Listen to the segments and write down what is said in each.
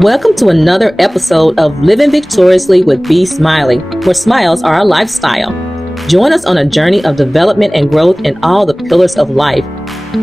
Welcome to another episode of Living Victoriously with Be-Smiley, where smiles are our lifestyle. Join us on a journey of development and growth in all the pillars of life.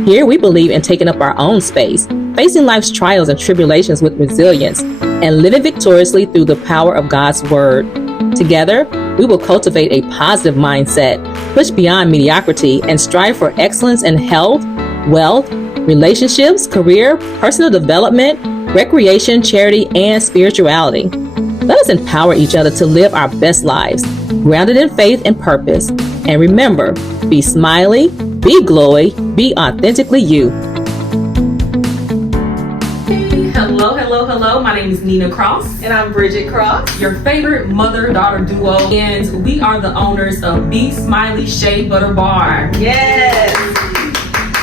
Here we believe in taking up our own space, facing life's trials and tribulations with resilience, and living victoriously through the power of God's Word. Together, we will cultivate a positive mindset, push beyond mediocrity, and strive for excellence in health, wealth, relationships, career, personal development, recreation, charity, and spirituality. Let us empower each other to live our best lives, grounded in faith and purpose. And remember, be smiley, be glowy, be authentically you. Hello. My name is Nina Cross. And I'm Bridget Cross. Your favorite mother-daughter duo. And we are the owners of Be-Smiley Shea Butter Bar. Yes.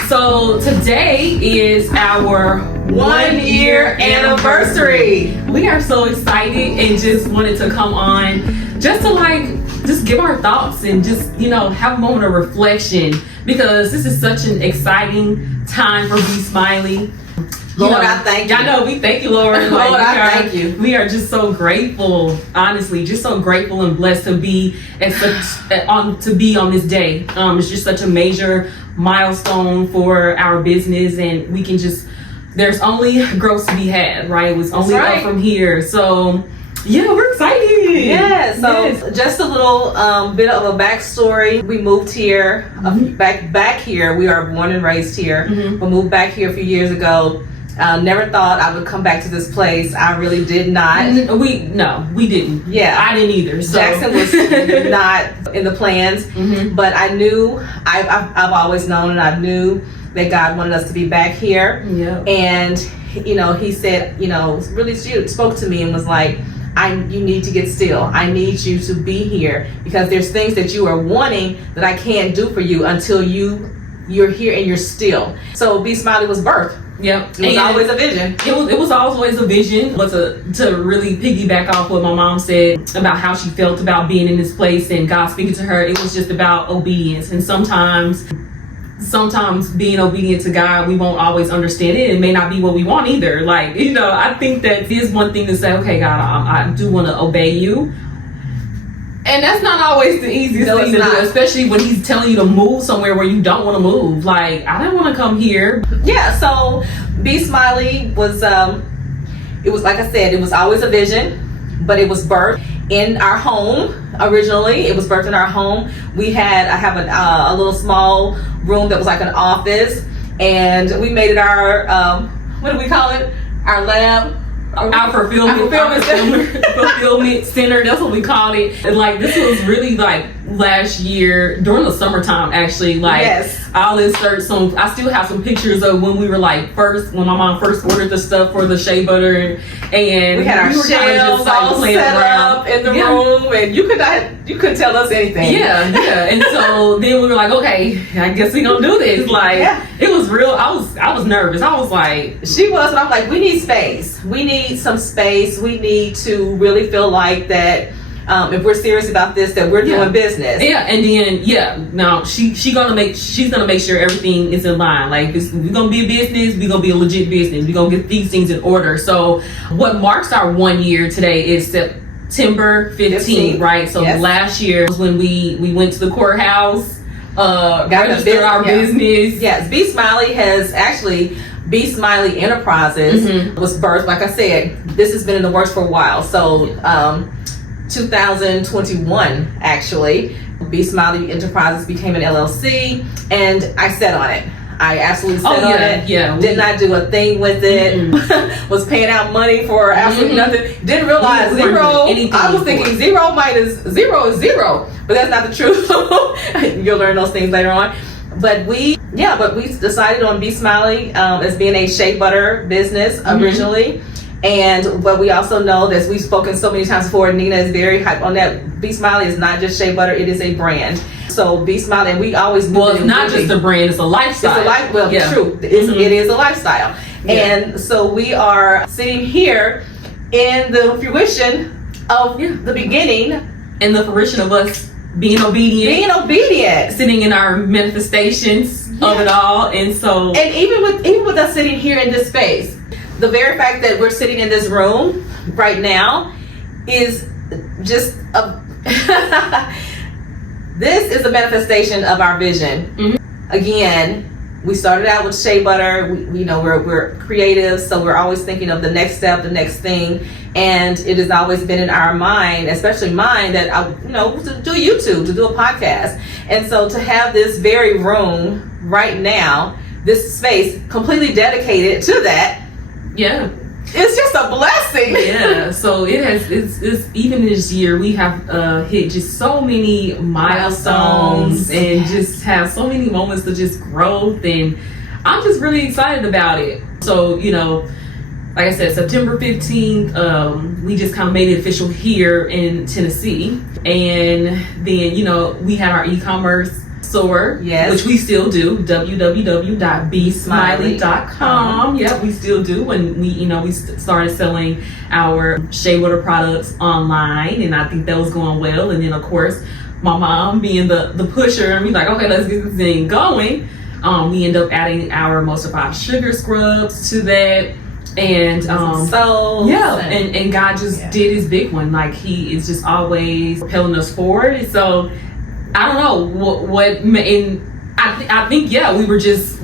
So today is our 1 year anniversary. We are so excited and just wanted to come on just to give our thoughts and just, have a moment of reflection, because this is such an exciting time for Be-Smiley. Lord, I thank you. I know, we thank you, Lord. Thank you. We are just so grateful, honestly, just so grateful and blessed to be on this day. It's just such a major milestone for our business, and we can there's only growth to be had, right? It was only up from here. So yeah, we're excited. Yeah, so just a little bit of a backstory. We moved here, back here. We are born and raised here. Mm-hmm. We moved back here a few years ago. Never thought I would come back to this place. I really did not. We didn't. Yeah. I didn't either. So. Jackson was not in the plans, but I knew, I've always known, and I knew that God wanted us to be back here. Yeah. And, he said, really spoke to me and was like, you need to get still. I need you to be here, because there's things that you are wanting that I can't do for you until you're here and you're still. So Be-Smiley was birthed. Yep. It was always a vision. It was always a vision, but to really piggyback off what my mom said about how she felt about being in this place and God speaking to her, it was just about obedience. And sometimes being obedient to God, we won't always understand it. It may not be what we want either. I think that it is one thing to say, okay, God, I do want to obey you. And that's not always the easiest thing to do, especially when he's telling you to move somewhere where you don't want to move. I don't want to come here. Yeah, so Be-Smiley was, it was, like I said, it was always a vision, but it was birthed in our home. Originally, it was birthed in our home. I have a little small room that was like an office, and we made it our, what do we call it? Our lab. Our fulfillment center. That's what we called it. And this was really last year during the summertime, actually. Yes. I'll insert I still have some pictures of when we were when my mom first ordered the stuff for the shea butter, and we had our shelves all set up in the room, and you couldn't tell us anything. Yeah. And so then we were like, okay, I guess we're gonna do this. It was real. I was nervous. I was like, she was, and I'm like, we need space. We need some space. We need to really feel like that. If we're serious about this, that we're doing business. Yeah, and then now she's gonna make sure everything is in line. We're gonna be a business, we're gonna be a legit business. We're gonna get these things in order. So what marks our 1 year today is September 15th, right? So last year was when we went to the courthouse, registered our business. Yes, Be-Smiley has actually. Be-Smiley Enterprises was birthed. Like I said, this has been in the works for a while. So 2021, actually, Be-Smiley Enterprises became an LLC, and I sat on it. I absolutely sat on it. Yeah. Did not do a thing with it. Was paying out money for absolutely nothing. Didn't realize zero. I was thinking zero minus zero is zero, but that's not the truth. You'll learn those things later on. But we decided on Be-Smiley as being a shea butter business originally. But we also know that we've spoken so many times before, Nina is very hype on that. Be-Smiley is not just shea butter, it is a brand. So Be-Smiley, and we always knew it's not just a brand, it's a lifestyle. True. It is a lifestyle. Yeah. And so we are sitting here in the fruition of the beginning. And the fruition of us being obedient, sitting in our manifestations of it all. And so, and even with us sitting here in this space, the very fact that we're sitting in this room right now is just a this is a manifestation of our vision. Mm-hmm. Again, we started out with shea butter. We're creative, so we're always thinking of the next step, the next thing, and it has always been in our mind, especially mine, that to do YouTube, to do a podcast, and so to have this very room right now, this space completely dedicated to that. Yeah. It's just a blessing. Yeah. So it's even this year we have hit just so many milestones and just have so many moments of just growth, and I'm just really excited about it. So, like I said, September 15th, we just kind of made it official here in Tennessee. And then, we had our e-commerce store, yes, which we still do, www.Be-Smiley.com. Yeah, we still do. And we started selling our shea butter products online, and I think that was going well. And then, of course, my mom being the pusher, and we like, okay, let's get this thing going. We end up adding our emulsified sugar scrubs to that. And and God just did his big one. Like, he is just always propelling us forward. So I don't know what and I think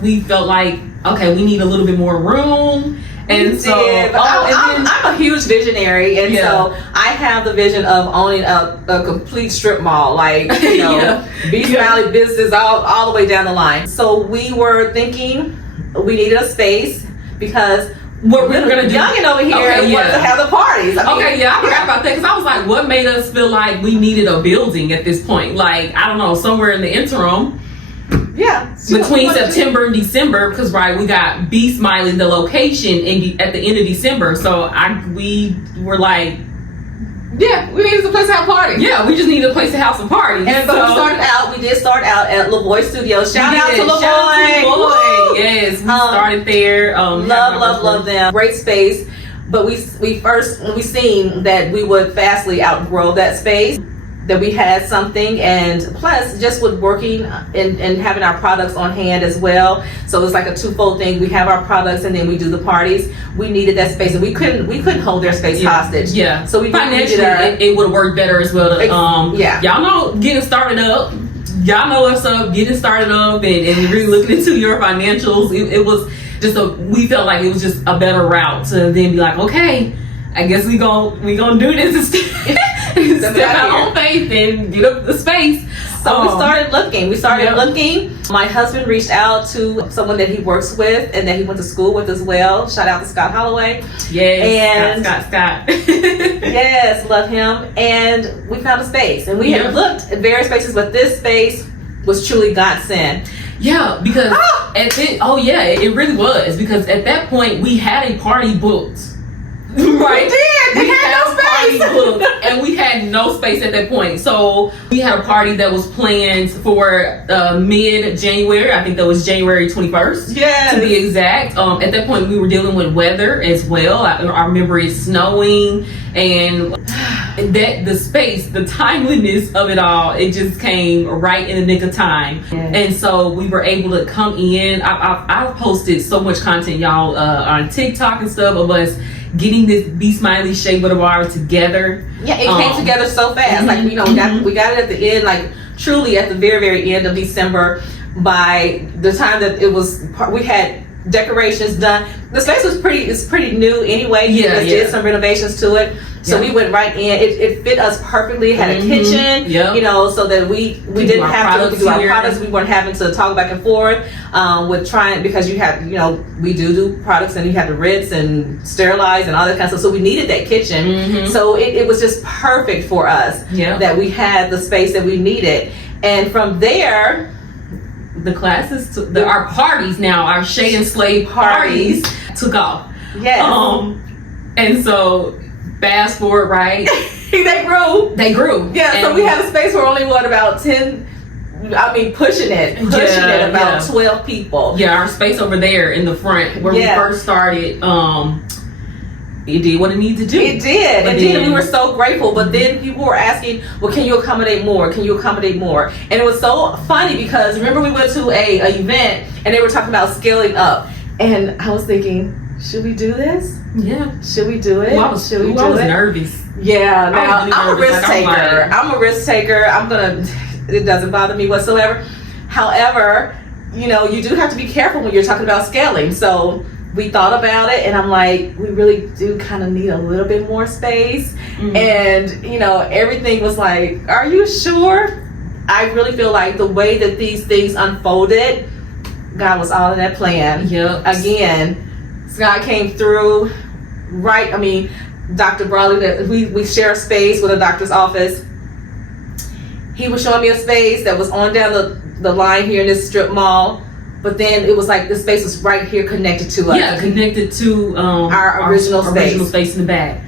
we felt like, okay, we need a little bit more room. And I'm a huge visionary, and so I have the vision of owning a complete strip mall, like Be-Smiley business all the way down the line. So we were thinking we needed a space because what we're gonna do, youngin over here wants to have the parties. I forgot about that, because I was like, what made us feel like we needed a building at this point? Like, I don't know, somewhere in the interim. Yeah. Between September and December, because we got Be-Smiley, the location, at the end of December. So we were like, yeah, we needed a place to have parties. Yeah, we just needed a place to have some parties. And so we did start out at LaVoy Studios. Shout out to LaVoy. Yes, we started there. Love them. Great space. But we first, when we seen that we would fastly outgrow that space, that we had something, and plus just with working and having our products on hand as well. So it's like a twofold thing. We have our products and then we do the parties. We needed that space, and we couldn't hold their space hostage. Yeah. So we financially it would have worked better as well. Y'all know getting started up. Y'all know us up, getting started up, and really looking into your financials. It was just we felt like it was just a better route to then be like, okay, I guess we gonna do this instead. Step out on faith and get up the space. So we started looking. Looking. My husband reached out to someone that he works with and that he went to school with as well. Shout out to Scott Holloway. Yes, Scott. Yes, love him. And we found a space. And we had looked at various spaces, but this space was truly godsend. Yeah, because it really was. Because at that point we had a party booked. Right. We had no space. And we had no space at that point. So we had a party that was planned for mid-January. I think that was January 21st. Yes. To be exact. At that point we were dealing with weather as well. I remember it snowing, and that the space, the timeliness of it all, it just came right in the nick of time. Yes. And so we were able to come in. I've posted so much content, y'all, on TikTok and stuff of us getting this Be-Smiley shea butter bar together. Yeah, it came together so fast. Like, we got it at the end, like truly at the very, very end of December. By the time that we had decorations done. The space was pretty new anyway. We just did some renovations to it. So we went right in. It fit us perfectly. Had a kitchen, so that we didn't have to do our products. We weren't having to talk back and forth with trying, because you have, we do products and you have to rinse and sterilize and all that kind of stuff. So we needed that kitchen. So it was just perfect for us that we had the space that we needed. And from there, the classes, our parties now, our Shea and Slay parties took off. Yes. And so fast forward, right? They grew. Yeah. And so we had a space where only about 10. Pushing it about 12 people. Yeah, our space over there in the front where we first started. It did what it needed to do. It did. And then we were so grateful. But then people were asking, well, can you accommodate more? Can you accommodate more? And it was so funny because remember we went to a event and they were talking about scaling up. And I was thinking, should we do this? Yeah. Should we do it? Well, I was nervous. Yeah, now really I'm a nervous. risk Like, taker. I'm a risk taker. It doesn't bother me whatsoever. However, you know, you do have to be careful when you're talking about scaling. So we thought about it, and I'm like, we really do kind of need a little bit more space. And, you know, everything was like, are you sure? I really feel like the way that these things unfolded, God was all in that plan. Yep. Again, Scott came through, right? I mean, Dr. Brawley, that we share a space with a doctor's office. He was showing me a space that was on down the line here in this strip mall, but then it was like the space was right here connected to us. Yeah, connected to our original space in the back.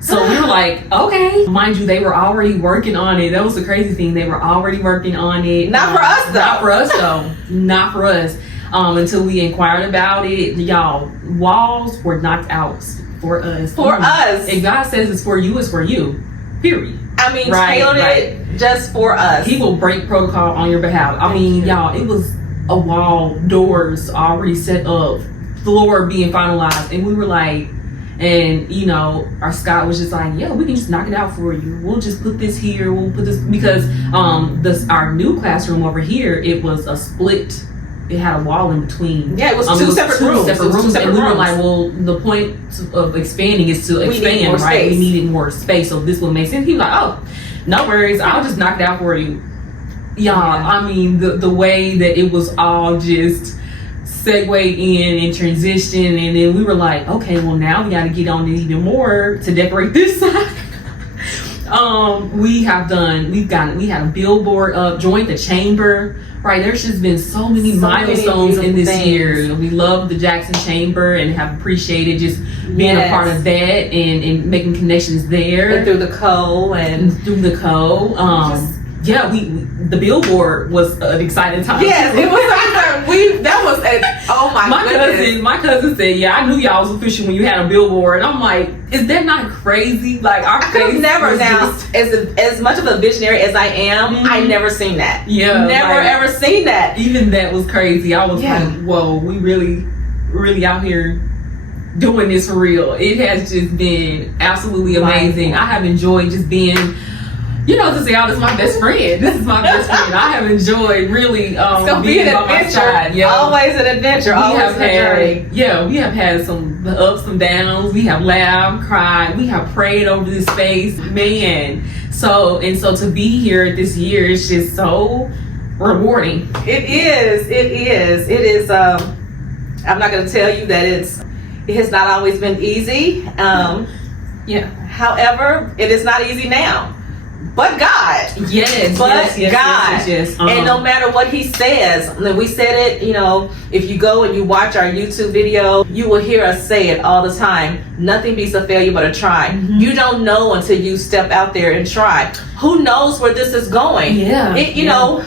So we were like, okay. Mind you, they were already working on it. That was the crazy thing. They were already working on it. Not for us, though. Not for us, though. Not for us. Until we inquired about it. Y'all, walls were knocked out for us. For us. If God says it's for you, it's for you. Period. I mean, tailored it just for us. He will break protocol on your behalf. I mean, y'all, it was a wall, doors already set up, floor being finalized. And we were like, and you know, our Scott was just like, yeah, we can just knock it out for you. We'll just put this here. We'll put this, because our new classroom over here, it was a split. It had a wall in between. Yeah, it was two separate rooms. And we were like, well, the point of expanding is to expand, right? We needed more space, so this would make sense. He was like, oh, no worries, I'll just knock it out for you. Y'all, I mean, the way that it was all just segued in and transitioned, and then we were like, okay, well, now we got to get on it even more to decorate this side. We had a billboard up, joined the chamber. Right, there's just been so many milestones in this year. We love the Jackson Chamber and have appreciated just being a part of that and making connections there. And through the co. Yeah, the billboard was an exciting time. Yes, it was. My cousin said, yeah, I knew y'all was official when you had a billboard. And I'm like, is that not crazy? Like, our I could have never now, as much of a visionary as I am, I never seen that. Yeah. Never ever seen that. Even that was crazy. I was like, whoa, we really out here doing this for real. It has just been absolutely amazing. I have enjoyed just being, you know, to say, oh, this is my best friend. This is my best friend. I have enjoyed really being by my side. Yeah. Always an adventure. Always a journey. Yeah, we have had some ups and downs. We have laughed, cried. We have prayed over this space. Man. So to be here this year is just so rewarding. It is. I'm not going to tell you that it has not always been easy. However, it is not easy now. But God. Yes. God. And no matter what he says, and we said it, you know, if you go and you watch our YouTube video, you will hear us say it all the time. Nothing beats a failure but a try. You don't know until you step out there and try. Who knows where this is going? You know,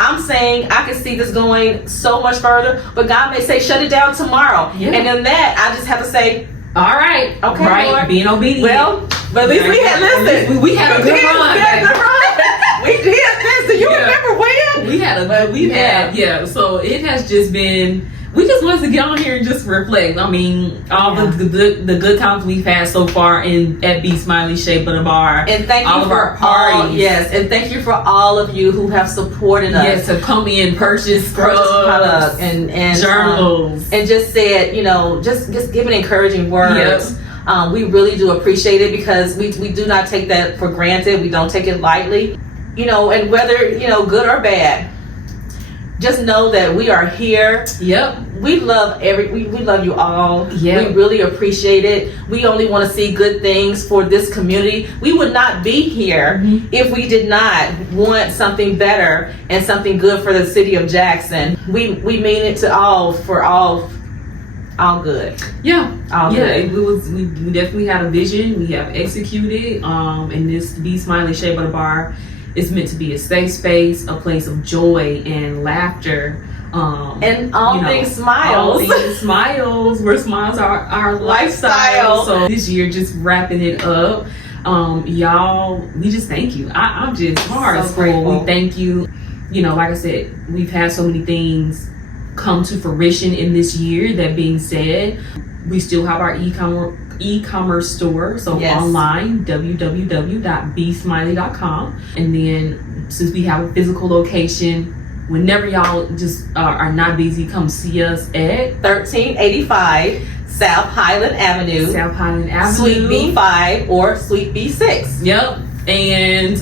I'm saying I can see this going so much further, but God may say shut it down tomorrow. And in that, I just have to say, all right, okay, right, Lord. Being obedient. Well, but at least we had listened. We had a good run. We did this. Do you remember when? So it has just been. We just wanted to get on here and just reflect. I mean, all the good times we've had so far at Be-Smiley Shape of the Bar. And thank you all of our parties. And thank you for all of you who have supported us. Yes, to come in, purchase products and journals. And just said, you know, just giving encouraging words. We really do appreciate it because we do not take that for granted. We don't take it lightly. You know, and whether, you know, good or bad, just know that we are here. We love we love you all. We really appreciate it. We only want to see good things for this community. We would not be here if we did not want something better and something good for the city of Jackson. We mean it to all good. It was. We definitely had a vision. We have executed. And this Be-Smiley Shape of the Bar is meant to be a safe space, a place of joy and laughter. And all things smiles. All things smiles, where smiles are our lifestyle. So this year, just wrapping it up. Y'all, we just thank you. I'm just hard so grateful. We thank you. You know, like I said, we've had so many things come to fruition in this year. That being said, we still have our e-commerce store, so online, www.besmiley.com. And then since we have a physical location, whenever y'all just are not busy, come see us at 1385 South Highland Avenue, Suite B5 or Suite B6. Yep. And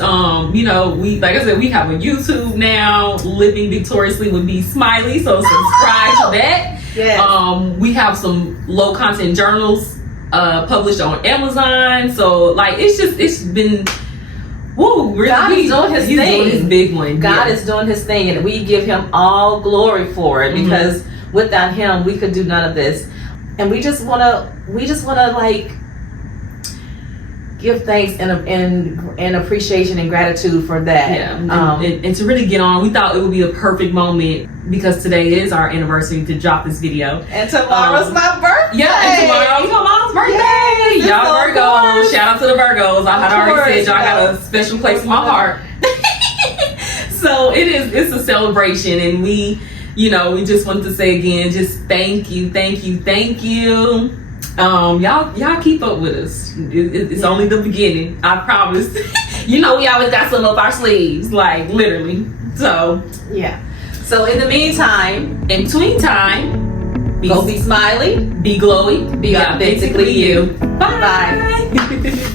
we, like I said, we have a YouTube now, Living Victoriously with Be-Smiley, so subscribe to that. Yes. We have some low content journals published on Amazon, so like it's been really, God is doing his thing. Doing his big one. God is doing his thing, and we give him all glory for it, because without him we could do none of this. And we just wanna like give thanks and appreciation and gratitude for that. Yeah, and to really get on, we thought it would be a perfect moment because today is our anniversary to drop this video. And tomorrow's my birthday. Yeah, and tomorrow's my mom's birthday. Yes, y'all Virgos, shout out to the Virgos. I had already said y'all got a special place in my heart. So it's a celebration, and we just want to say again, just thank you. Y'all keep up with us. It's only the beginning, I promise. We always got some up our sleeves, like literally. So yeah. So in the meantime, in between time, go be smiley, be glowy, be authentically you. Bye.